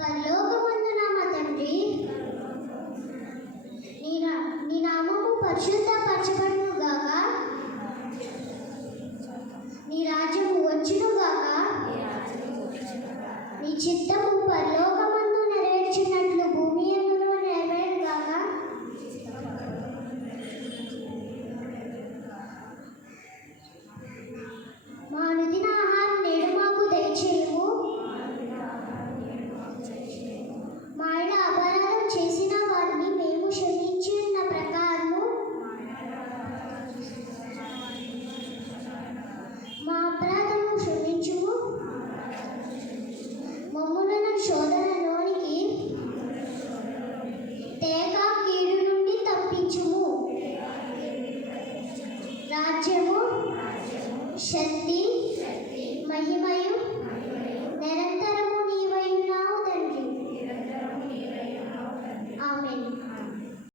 పరలోకమందున మా తండ్రి, నీ నామము పరిశుద్ధపరచబడును గాక, నీ రాజ్యము వచ్చును గాక, నీ చిత్తము పరలోకమందు నెరవేర్చున్నట్టు